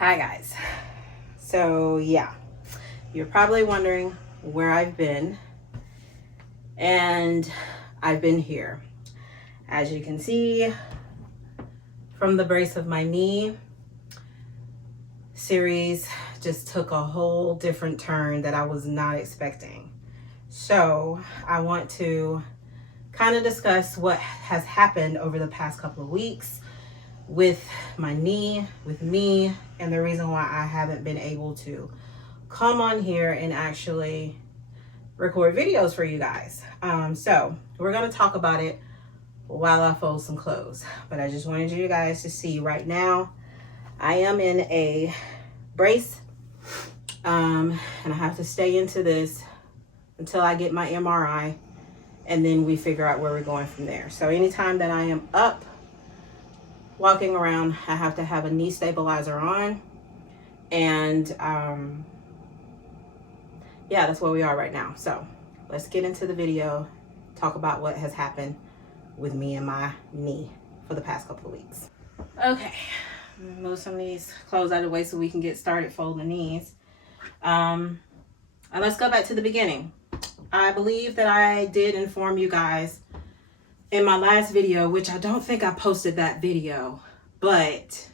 Hi guys. So yeah, you're probably wondering where I've been, and I've been here. As you can see from the brace of my knee, series just took a whole different turn that I was not expecting. So I want to kind of discuss what has happened over the past couple of weeks with my knee, with me, and the reason why I haven't been able to come on here and actually record videos for you guys. So we're gonna talk about it while I fold some clothes. But I just wanted you guys to see right now, I am in a brace, and I have to stay into this until I get my MRI, and then we figure out where we're going from there. So anytime that I am up walking around, I have to have a knee stabilizer on, and yeah, that's where we are right now. So let's get into the video, talk about what has happened with me and my knee for the past couple of weeks. Okay, move some of these clothes out of the way so we can get started folding knees. And let's go back to the beginning. I believe that I did inform you guys in my last video, which I don't think I posted that video, but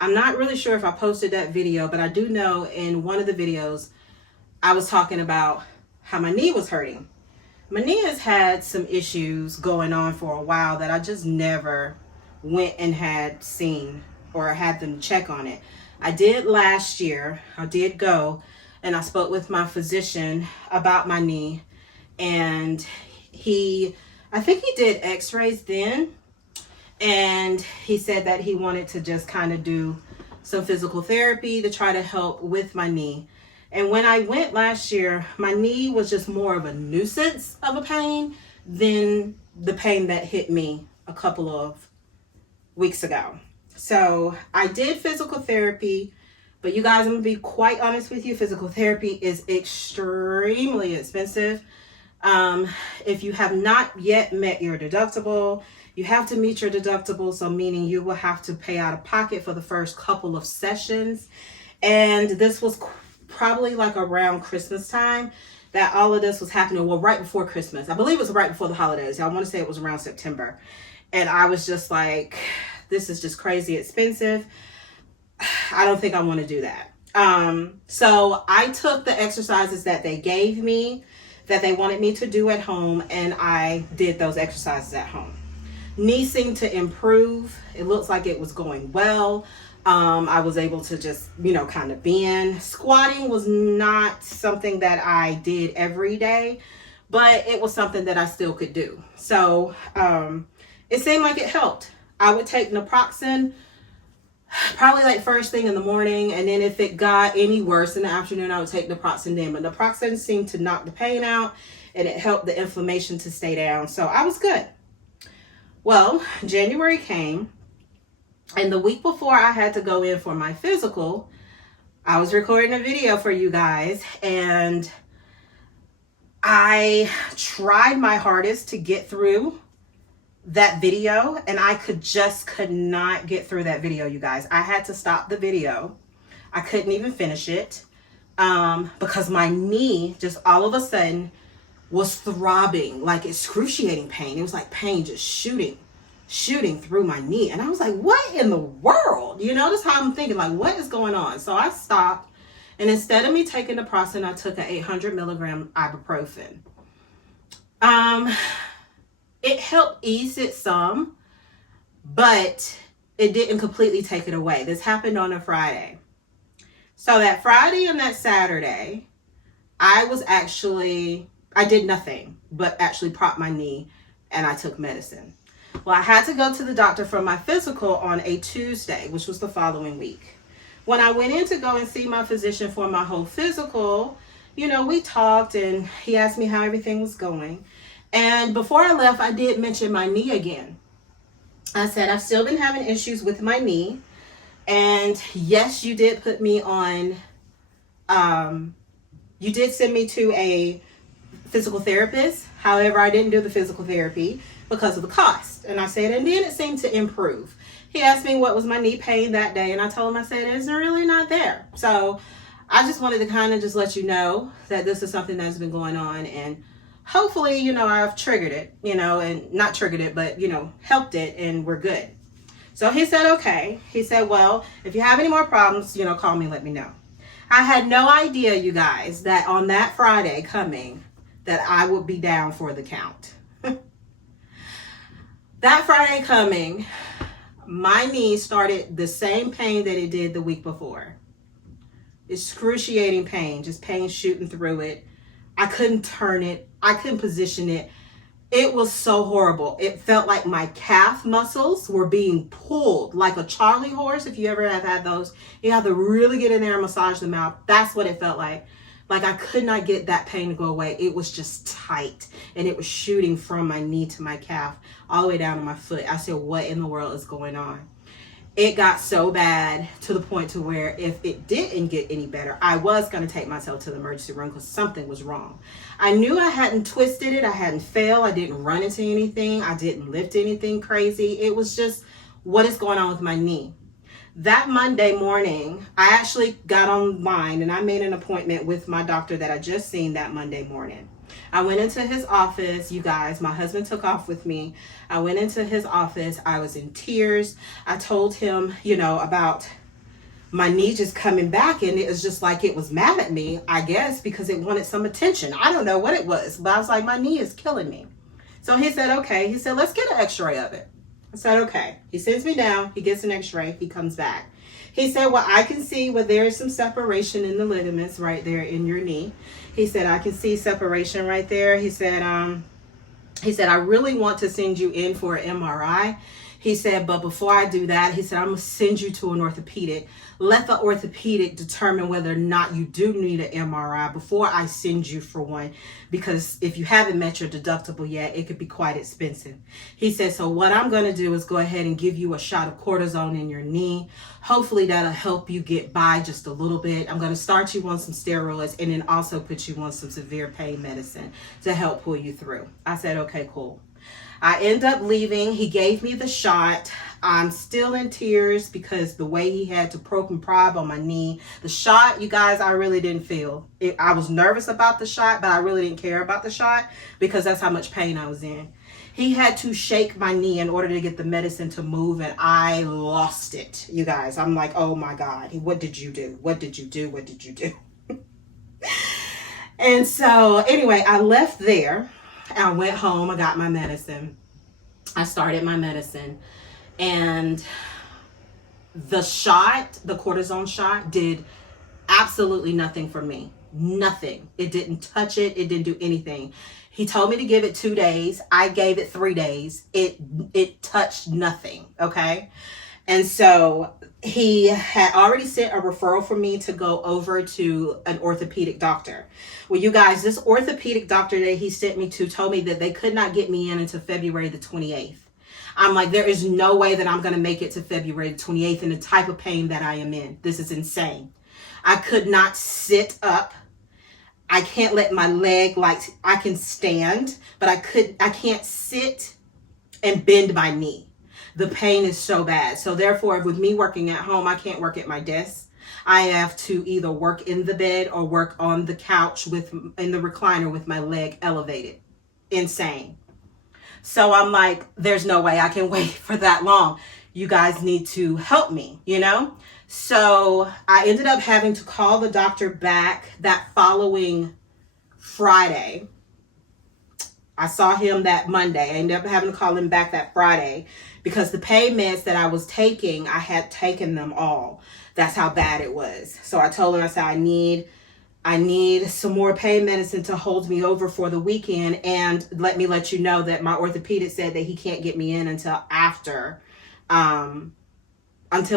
I'm not really sure if I posted that video, but I do know in one of the videos I was talking about how my knee was hurting. My knee has had some issues going on for a while that I just never went and had seen or had them check on it. I did last year. I did go and I spoke with my physician about my knee, and I think he did x-rays then, and he said that he wanted to just kind of do some physical therapy to try to help with my knee. And when I went last year, my knee was just more of a nuisance of a pain than the pain that hit me a couple of weeks ago. So I did physical therapy, but you guys, I'm gonna be quite honest with you, physical therapy is extremely expensive. If you have not yet met your deductible, you have to meet your deductible, so meaning you will have to pay out of pocket for the first couple of sessions. And this was probably like around Christmas time that all of this was happening. Well, right before Christmas. I believe it was right before the holidays. I want to say it was around September. And I was just like, this is just crazy expensive. I don't think I want to do that. So I took the exercises that they gave me, that they wanted me to do at home, and I did those exercises at home. Knee seemed to improve. It looks like it was going well. I was able to just, kind of bend. Squatting was not something that I did every day, but it was something that I still could do. So it seemed like it helped. I would take naproxen probably like first thing in the morning, and then if it got any worse in the afternoon, I would take naproxen then. But naproxen seemed to knock the pain out, and it helped the inflammation to stay down. So I was good. Well, January came, and the week before I had to go in for my physical, I was recording a video for you guys, and I tried my hardest to get through that video, and I could not get through that video, you guys. I had to stop the video. I couldn't even finish it because my knee just all of a sudden was throbbing, like excruciating pain. It was like pain just shooting through my knee. And I was like, what in the world? That's how I'm thinking, like, what is going on? So I stopped, and instead of me taking naproxen, I took an 800 milligram ibuprofen. It helped ease it some, but it didn't completely take it away. This happened on a Friday. So that Friday and that Saturday, I did nothing but actually prop my knee, and I took medicine. Well, I had to go to the doctor for my physical on a Tuesday, which was the following week. When I went in to go and see my physician for my whole physical, we talked and he asked me how everything was going. And before I left, I did mention my knee again. I said, I've still been having issues with my knee. And yes, you did put me on, you did send me to a physical therapist. However, I didn't do the physical therapy because of the cost. And I said, and then it seemed to improve. He asked me what was my knee pain that day. And I told him, I said, it's really not there. So I just wanted to kind of just let you know that this is something that's been going on. And hopefully, I've triggered it, and not triggered it, but, helped it, and we're good. So he said, okay. He said, well, if you have any more problems, call me and let me know. I had no idea, you guys, that on that Friday coming, that I would be down for the count. That Friday coming, my knee started the same pain that it did the week before. Excruciating pain, just pain shooting through it. I couldn't turn it. I couldn't position it. It was so horrible. It felt like my calf muscles were being pulled like a Charlie horse. If you ever have had those, you have to really get in there and massage them out. That's what it felt like. Like I could not get that pain to go away. It was just tight and it was shooting from my knee to my calf all the way down to my foot. I said, what in the world is going on? It got so bad to the point to where if it didn't get any better, I was going to take myself to the emergency room because something was wrong. I knew I hadn't twisted it. I hadn't fell. I didn't run into anything. I didn't lift anything crazy. It was just, what is going on with my knee? That Monday morning, I actually got online and I made an appointment with my doctor that I just seen that Monday morning. I went into his office, you guys. My husband took off with me. I went into his office. I was in tears. I told him, about my knee just coming back, and it was just like it was mad at me, I guess, because it wanted some attention. I don't know what it was, but I was like, my knee is killing me. So he said, okay. He said, let's get an x-ray of it. I said, okay. He sends me down. He gets an x-ray. He comes back. He said, well, I can see where there is some separation in the ligaments right there in your knee. He said, I can see separation right there. He said, I really want to send you in for an MRI. He said, but before I do that, he said, I'm going to send you to an orthopedic. Let the orthopedic determine whether or not you do need an MRI before I send you for one. Because if you haven't met your deductible yet, it could be quite expensive. He said, so what I'm going to do is go ahead and give you a shot of cortisone in your knee. Hopefully that'll help you get by just a little bit. I'm going to start you on some steroids and then also put you on some severe pain medicine to help pull you through. I said, okay, cool. I end up leaving. He gave me the shot. I'm still in tears because the way he had to probe and prod on my knee. The shot, you guys, I really didn't feel it. I was nervous about the shot, but I really didn't care about the shot because that's how much pain I was in. He had to shake my knee in order to get the medicine to move, and I lost it, you guys. I'm like, oh my God, what did you do? What did you do? What did you do? And so anyway, I left there. I went home. I got my medicine. I started my medicine. And the shot, the cortisone shot, did absolutely nothing for me. Nothing. It didn't touch it. It didn't do anything. He told me to give it 2 days. I gave it 3 days. It touched nothing. Okay. And so he had already sent a referral for me to go over to an orthopedic doctor. Well, you guys, this orthopedic doctor that he sent me to told me that they could not get me in until February the 28th. I'm like, there is no way that I'm going to make it to February the 28th in the type of pain that I am in. This is insane. I could not sit up. I can't let my leg, I can stand, but I can't sit and bend my knee. The pain is so bad. So therefore, with me working at home, I can't work at my desk. I have to either work in the bed or work on the couch in the recliner with my leg elevated. Insane. So I'm like, there's no way I can wait for that long. You guys need to help me, So I ended up having to call the doctor back that following Friday. I saw him that Monday. I ended up having to call him back that Friday because the pain meds that I was taking, I had taken them all. That's how bad it was. So I told him, I said, I need I need some more pain medicine to hold me over for the weekend. And let me let you know that my orthopedic said that he can't get me in until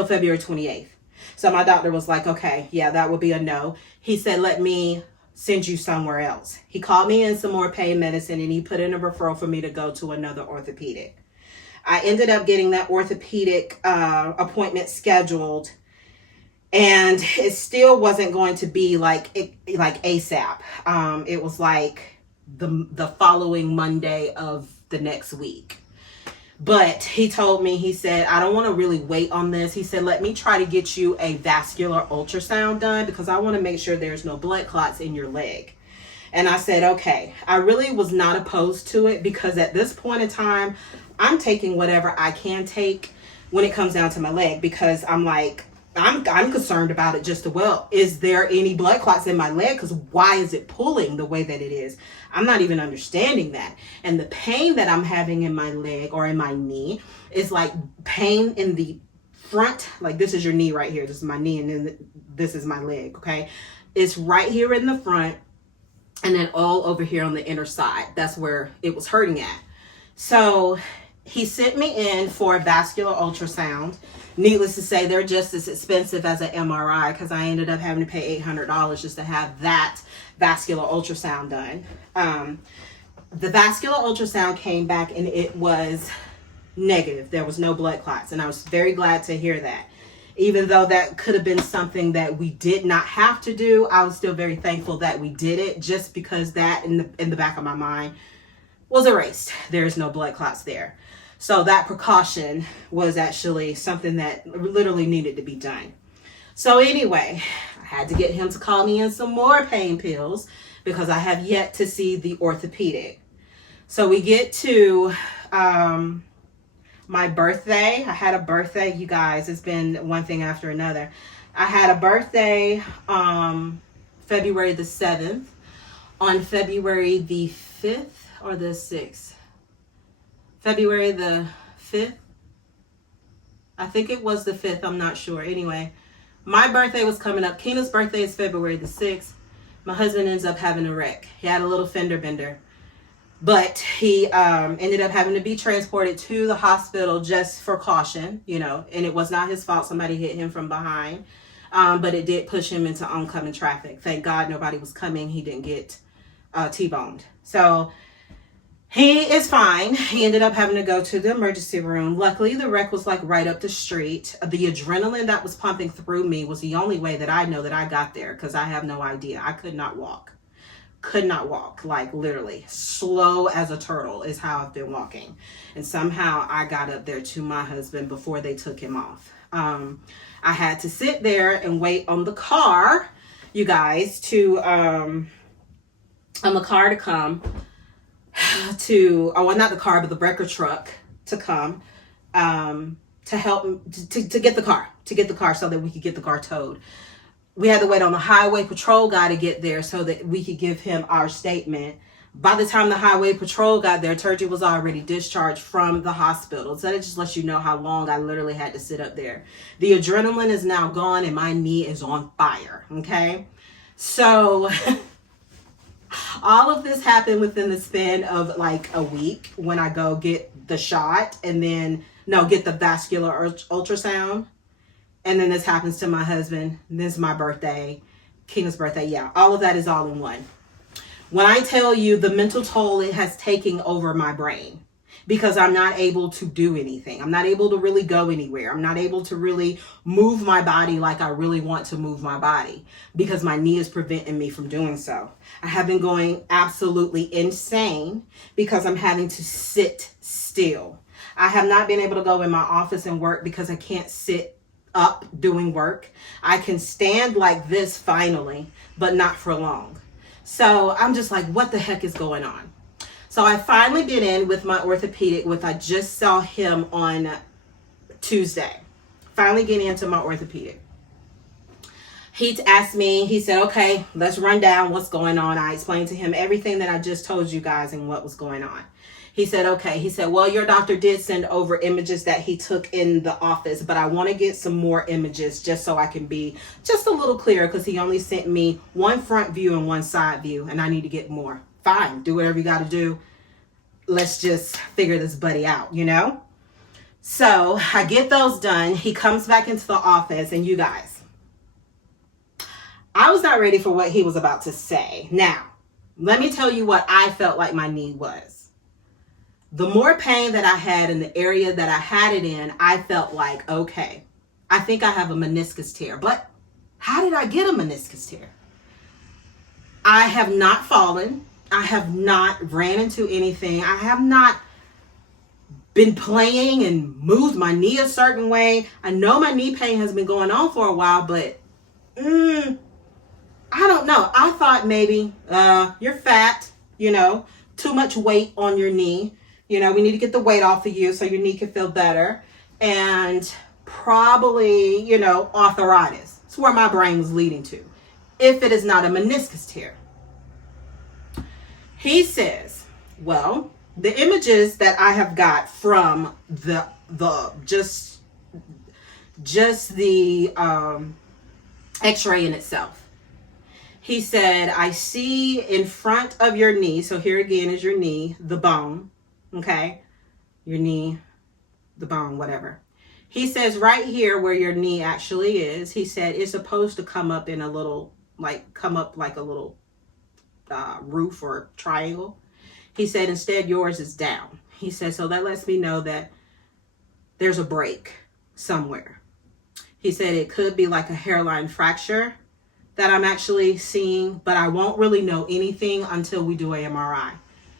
February 28th. So my doctor was like, okay, yeah, that would be a no. He said, let me send you somewhere else. He called me in some more pain medicine and he put in a referral for me to go to another orthopedic. I ended up getting that orthopedic appointment scheduled, and it still wasn't going to be like ASAP. It was like the following Monday of the next week. But he told me, he said, I don't want to really wait on this. He said, let me try to get you a vascular ultrasound done because I want to make sure there's no blood clots in your leg. And I said, okay. I really was not opposed to it because at this point in time, I'm taking whatever I can take when it comes down to my leg, because I'm like, I'm concerned about it just as well. Is there any blood clots in my leg? Because why is it pulling the way that it is? I'm not even understanding that. And the pain that I'm having in my leg or in my knee is like pain in the front. Like this is your knee right here. This is my knee, and then this is my leg, okay? It's right here in the front and then all over here on the inner side. That's where it was hurting at. So he sent me in for a vascular ultrasound. Needless to say, they're just as expensive as an MRI because I ended up having to pay $800 just to have that vascular ultrasound done. The vascular ultrasound came back and it was negative. There was no blood clots, and I was very glad to hear that. Even though that could have been something that we did not have to do, I was still very thankful that we did it, just because that in the back of my mind was erased. There's no blood clots there. So that precaution was actually something that literally needed to be done. So anyway, I had to get him to call me in some more pain pills because I have yet to see the orthopedic. So we get to my birthday. I had a birthday, you guys. It's been one thing after another. I had a birthday February the 7th. On February the 5th or the 6th? February the 5th? I think it was the 5th. I'm not sure. Anyway, my birthday was coming up. Keena's birthday is February the 6th. My husband ends up having a wreck. He had a little fender bender. But he ended up having to be transported to the hospital just for caution, you know, and it was not his fault. Somebody hit him from behind. But it did push him into oncoming traffic. Thank God nobody was coming. He didn't get T-boned. So he is fine. He ended up having to go to the emergency room. Luckily, the wreck was like right up the street. The adrenaline that was pumping through me was the only way that I know that I got there, because I have no idea. I could not walk. Like literally slow as a turtle is how I've been walking. And somehow I got up there to my husband before they took him off. I had to sit there and wait on the car, you guys, to on the car to come to, oh, well, not the car, but the breaker truck to come to help to get the car so that we could get the car towed. We had to wait on the highway patrol guy to get there so that we could give him our statement. By the time the highway patrol got there, Turgid was already discharged from the hospital. So that just lets you know how long I literally had to sit up there. The adrenaline is now gone and my knee is on fire, okay? So all of this happened within the span of like a week when I go get the shot and then, get the vascular ultrasound. And then this happens to my husband. This is my birthday, Keena's birthday. Yeah, all of that is all in one. When I tell you the mental toll it has taken over my brain, because I'm not able to do anything. I'm not able to really go anywhere. I'm not able to really move my body like I really want to move my body because my knee is preventing me from doing so. I have been going absolutely insane because I'm having to sit still. I have not been able to go in my office and work because I can't sit up doing work. I can stand like this finally, but not for long. So I'm just like, what the heck is going on? So I finally get in with my orthopedic, I just saw him on Tuesday. Finally getting into my orthopedic. He asked me, he said, okay, let's run down what's going on. I explained to him everything that I just told you guys and what was going on. He said, okay. He said, well, your doctor did send over images that he took in the office, but I want to get some more images just so I can be just a little clearer, because he only sent me one front view and one side view, and I need to get more. Fine, do whatever you got to do. Let's just figure this buddy out, you know? So I get those done. He comes back into the office, and you guys, I was not ready for what he was about to say. Now, let me tell you what I felt like my knee was. The more pain that I had in the area that I had it in, I felt like, okay, I think I have a meniscus tear. But how did I get a meniscus tear? I have not fallen. I have not ran into anything. I have not been playing and moved my knee a certain way. I know my knee pain has been going on for a while, but I don't know. I thought maybe you're fat, you know, too much weight on your knee. You know, we need to get the weight off of you so your knee can feel better. And probably, you know, arthritis. It's where my brain was leading to, if it is not a meniscus tear. He says, well, the images that I have got from the x-ray in itself. He said, I see in front of your knee. So here again is your knee, the bone. Okay. Your knee, the bone, whatever. He says right here where your knee actually is, he said it's supposed to come up in a little, come up like a little roof or triangle. He said, instead yours is down. He said, so that lets me know that there's a break somewhere. He said it could be like a hairline fracture that I'm actually seeing, but I won't really know anything until we do an MRI.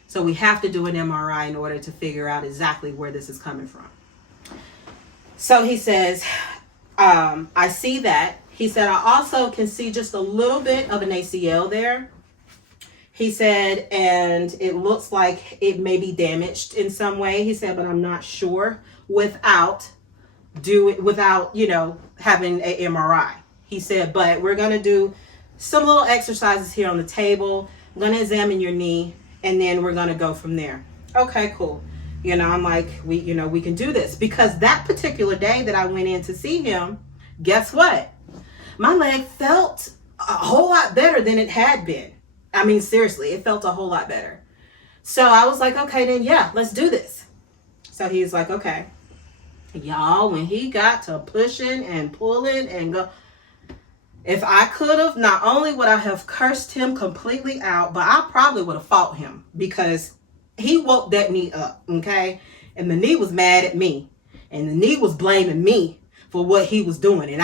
So we have to do an MRI in order to figure out exactly where this is coming from. So he says, I see that. He said, I also can see just a little bit of an ACL there. He said, and it looks like it may be damaged in some way. He said, but I'm not sure without, you know, having an MRI. He said, but we're going to do some little exercises here on the table. I'm going to examine your knee, and then we're going to go from there. Okay, cool. You know, I'm like, we can do this. Because that particular day that I went in to see him, guess what? My leg felt a whole lot better than it had been. I mean, seriously, it felt a whole lot better. So I was like, okay, then yeah, let's do this. So he's like, okay. Y'all, when he got to pushing and pulling and go, if I could have, not only would I have cursed him completely out, but I probably would have fought him, because he woke that knee up, okay? And the knee was mad at me. And the knee was blaming me for what he was doing. And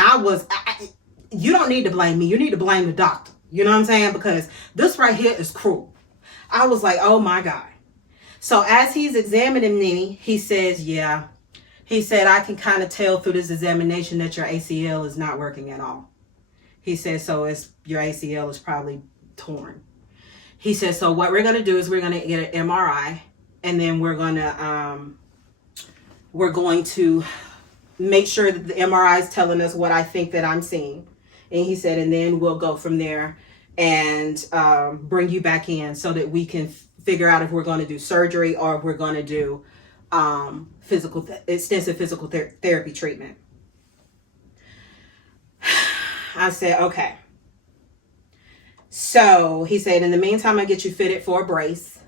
you don't need to blame me. You need to blame the doctor. You know what I'm saying? Because this right here is cruel. I was like, oh my God. So as he's examining me, he says, yeah. He said, I can kind of tell through this examination that your ACL is not working at all. He said, so your ACL is probably torn. He said, so what we're going to do is we're going to get an MRI, and then we're going to make sure that the MRI is telling us what I think that I'm seeing. And he said, and then we'll go from there and bring you back in so that we can figure out if we're going to do surgery or if we're going to do extensive physical therapy treatment. I said, okay. So he said, in the meantime, I get you fitted for a brace.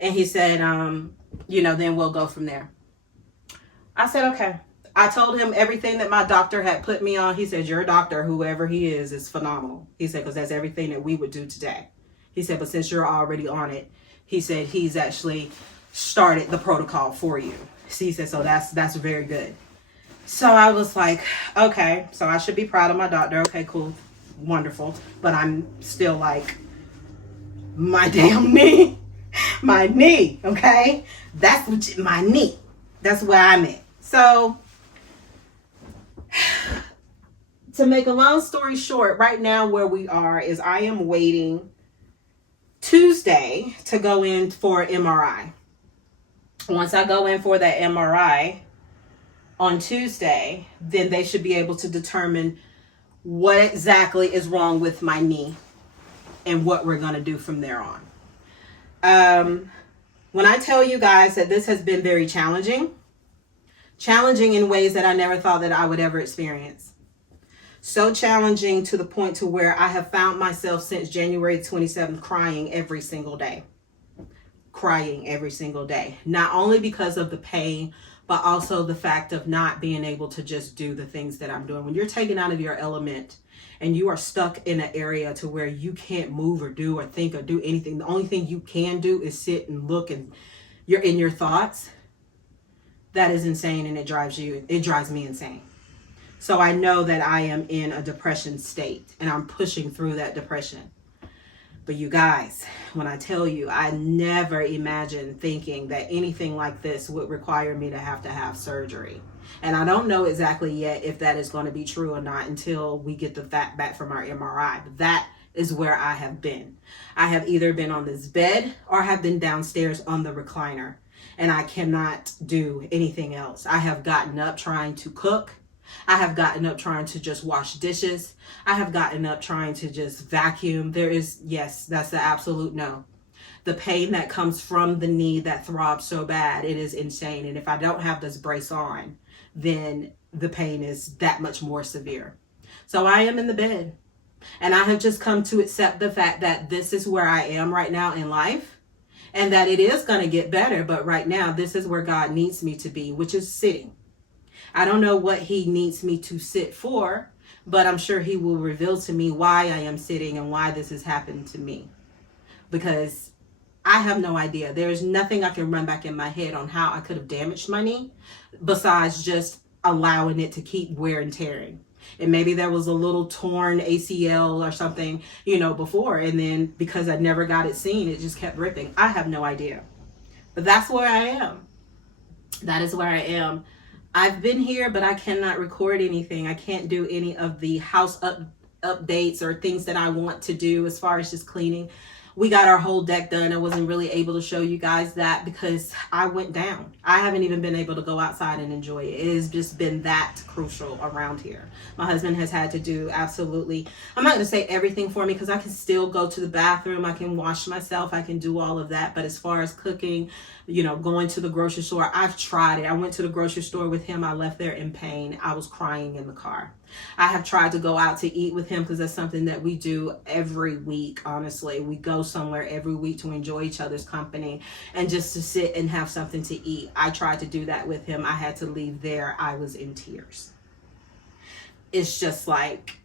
And he said, then we'll go from there. I said, okay. I told him everything that my doctor had put me on. He said, your doctor, whoever he is phenomenal. He said, because that's everything that we would do today. He said, but since you're already on it, he said, he's actually started the protocol for you. So he said, so that's very good. So I was like, okay, so I should be proud of my doctor. Okay, cool. Wonderful. But I'm still like, my damn knee. My knee, okay? That's my knee. That's where I'm at. So, to make a long story short, right now where we are is I am waiting Tuesday to go in for an MRI. Once I go in for that MRI on Tuesday, then they should be able to determine what exactly is wrong with my knee and what we're going to do from there on. When When I tell you guys that this has been very challenging in ways that I never thought that I would ever experience. So challenging to the point to where I have found myself since January 27th crying every single day. Crying every single day. Not only because of the pain, but also the fact of not being able to just do the things that I'm doing. When you're taken out of your element and you are stuck in an area to where you can't move or do or think or do anything, the only thing you can do is sit and look, and you're in your thoughts, that is insane, and it drives me insane. So I know that I am in a depression state and I'm pushing through that depression. But you guys, when I tell you, I never imagined thinking that anything like this would require me to have surgery. And I don't know exactly yet if that is going to be true or not until we get the fact back from our MRI. But that is where I have been. I have either been on this bed or have been downstairs on the recliner. And I cannot do anything else. I have gotten up trying to cook. I have gotten up trying to just wash dishes. I have gotten up trying to just vacuum. Yes, that's the absolute no. The pain that comes from the knee that throbs so bad, it is insane. And if I don't have this brace on, then the pain is that much more severe. So I am in the bed. And I have just come to accept the fact that this is where I am right now in life. And that it is going to get better. But right now, this is where God needs me to be, which is sitting. I don't know what he needs me to sit for, but I'm sure he will reveal to me why I am sitting and why this has happened to me. Because I have no idea. There is nothing I can run back in my head on how I could have damaged my knee besides just allowing it to keep wear and tearing. And maybe there was a little torn ACL or something, before. And then because I never got it seen, it just kept ripping. I have no idea. But that's where I am. That is where I am. I've been here, but I cannot record anything. I can't do any of the house updates or things that I want to do as far as just cleaning. We got our whole deck done. I wasn't really able to show you guys that because I went down. I haven't even been able to go outside and enjoy it. It has just been that crucial around here. My husband has had to do absolutely, I'm not going to say everything for me because I can still go to the bathroom. I can wash myself. I can do all of that. But as far as cooking, going to the grocery store, I've tried it. I went to the grocery store with him. I left there in pain. I was crying in the car. I have tried to go out to eat with him because that's something that we do every week. Honestly, we go somewhere every week to enjoy each other's company and just to sit and have something to eat. I tried to do that with him. I had to leave there. I was in tears. It's just like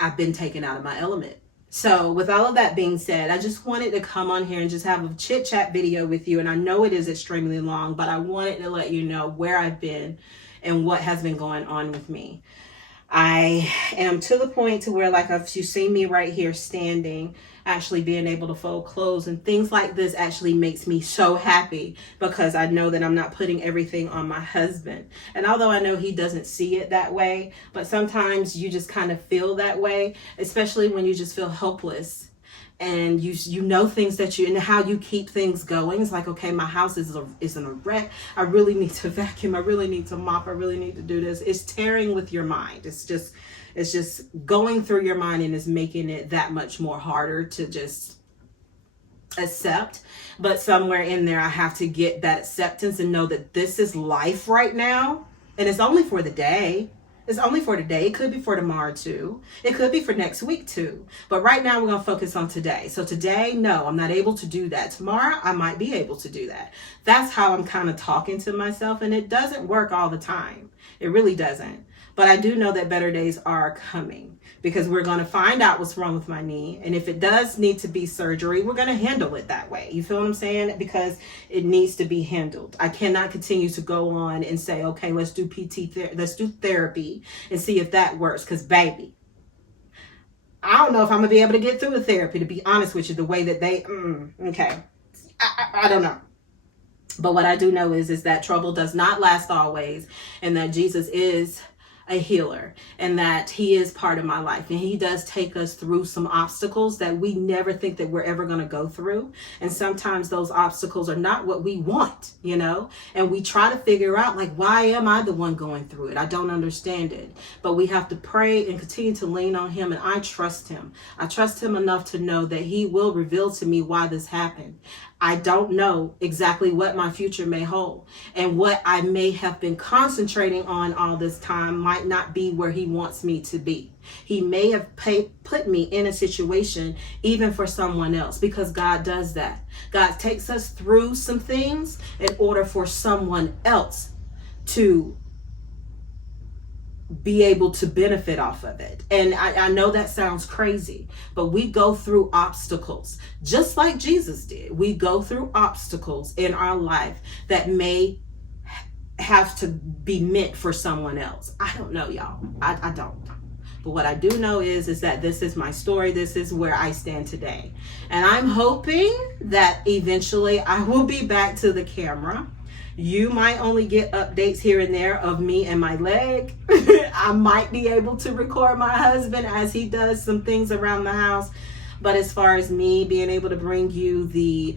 I've been taken out of my element. So with all of that being said, I just wanted to come on here and just have a chit chat video with you. And I know it is extremely long, but I wanted to let you know where I've been and what has been going on with me. I am to the point to where, like, if you see me right here standing, actually being able to fold clothes and things like this actually makes me so happy because I know that I'm not putting everything on my husband. And although I know he doesn't see it that way, but sometimes you just kind of feel that way, especially when you just feel helpless. And you know things that and how you keep things going. It's like, okay, my house is in a wreck. I really need to vacuum. I really need to mop. I really need to do this. It's tearing with your mind. It's just going through your mind and it's making it that much more harder to just accept. But somewhere in there, I have to get that acceptance and know that this is life right now. And it's only for the day. It's only for today. It could be for tomorrow too. It could be for next week too. But right now we're going to focus on today. So today, no, I'm not able to do that. Tomorrow, I might be able to do that. That's how I'm kind of talking to myself. And it doesn't work all the time. It really doesn't. But I do know that better days are coming because we're going to find out what's wrong with my knee. And if it does need to be surgery, we're going to handle it that way. You feel what I'm saying? Because it needs to be handled. I cannot continue to go on and say, okay, let's do let's do therapy and see if that works. Because baby, I don't know if I'm going to be able to get through the therapy, to be honest with you, the way that they, okay. I don't know. But what I do know is that trouble does not last always, and that Jesus is a healer, and that he is part of my life, and he does take us through some obstacles that we never think that we're ever going to go through. And sometimes those obstacles are not what we want, you know, and we try to figure out, like, why am I the one going through it? I don't understand it. But we have to pray and continue to lean on him, and I trust him. I trust him enough to know that he will reveal to me why this happened. I don't know exactly what my future may hold, and what I may have been concentrating on all this time might not be where he wants me to be. He may have put me in a situation even for someone else, because God does that. God takes us through some things in order for someone else to be able to benefit off of it. And I know that sounds crazy, but we go through obstacles just like Jesus did. We go through obstacles in our life that may have to be meant for someone else. I don't know, y'all. I don't. But what I do know is that this is my story. This is where I stand today. And I'm hoping that eventually I will be back to the camera. You might only get updates here and there of me and my leg. I might be able to record my husband as he does some things around the house. But as far as me being able to bring you the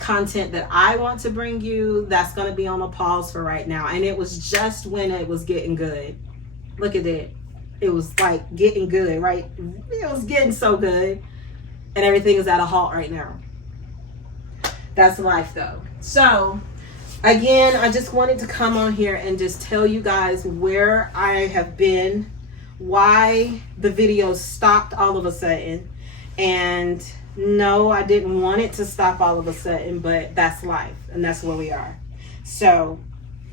content that I want to bring you, that's going to be on a pause for right now. And it was just when it was getting good. Look at it. It was like getting good, right? It was getting so good. And everything is at a halt right now. That's life, though. So again, I just wanted to come on here and just tell you guys where I have been, why the videos stopped all of a sudden. And no, I didn't want it to stop all of a sudden, but that's life, and that's where we are. So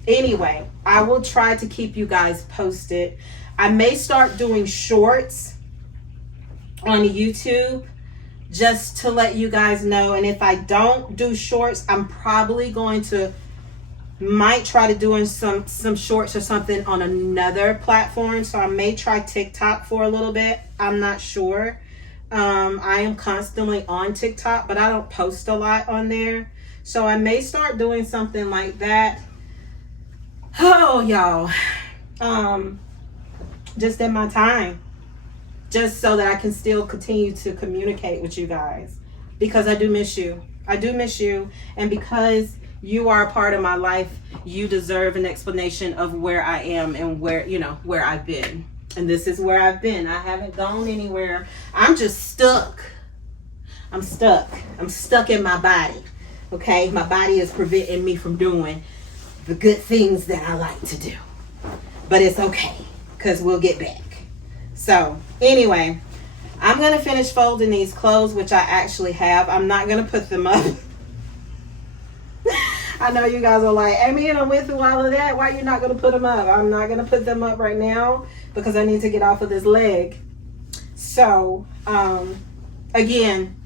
anyway, I will try to keep you guys posted. I may start doing shorts on YouTube just to let you guys know. And if I don't do shorts, I'm probably going to might try to doing some shorts or something on another platform. So I may try TikTok for a little bit. I'm not sure. I am constantly on TikTok, but I don't post a lot on there. So I may start doing something like that. Oh, y'all. Just in my time. Just so that I can still continue to communicate with you guys. Because I do miss you. I do miss you. And because you are a part of my life, you deserve an explanation of where I am and where, you know, where I've been. And this is where I've been. I haven't gone anywhere. I'm just stuck. I'm stuck. I'm stuck in my body. Okay? My body is preventing me from doing the good things that I like to do. But it's okay, because we'll get back. So, anyway, I'm going to finish folding these clothes, which I actually have. I'm not going to put them up. I know you guys are like, Amy, I went through all of that. Why are you not going to put them up? I'm not going to put them up right now because I need to get off of this leg. So, again,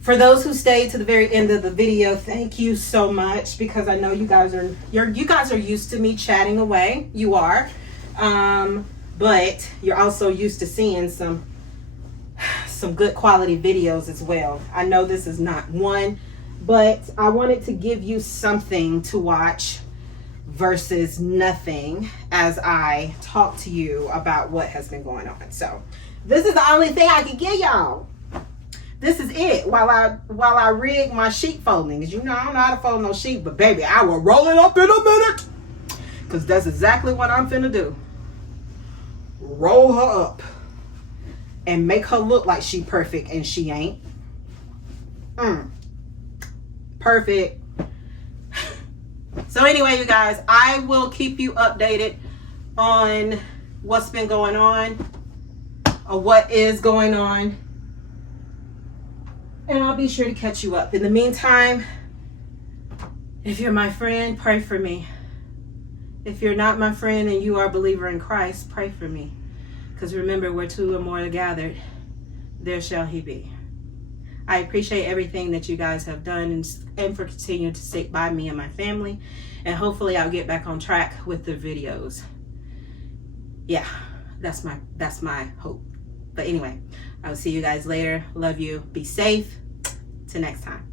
for those who stayed to the very end of the video, thank you so much, because I know you guys are used to me chatting away. You are. But you're also used to seeing some good quality videos as well. I know this is not one, but I wanted to give you something to watch versus nothing as I talk to you about what has been going on. So this is the only thing I can give y'all. This is it while I rig my sheet folding. Because you know I don't know how to fold no sheet, but baby, I will roll it up in a minute. Because that's exactly what I'm finna do. Roll her up and make her look like she perfect, and she ain't. Perfect. So anyway, you guys, I will keep you updated on what's been going on, or what is going on, and I'll be sure to catch you up. In the meantime, if you're my friend, pray for me. If you're not my friend and you are a believer in Christ, pray for me. Because remember, where two or more are gathered, there shall he be. I appreciate everything that you guys have done and for continuing to stick by me and my family. And hopefully I'll get back on track with the videos. Yeah, that's my hope. But anyway, I will see you guys later. Love you. Be safe. Till next time.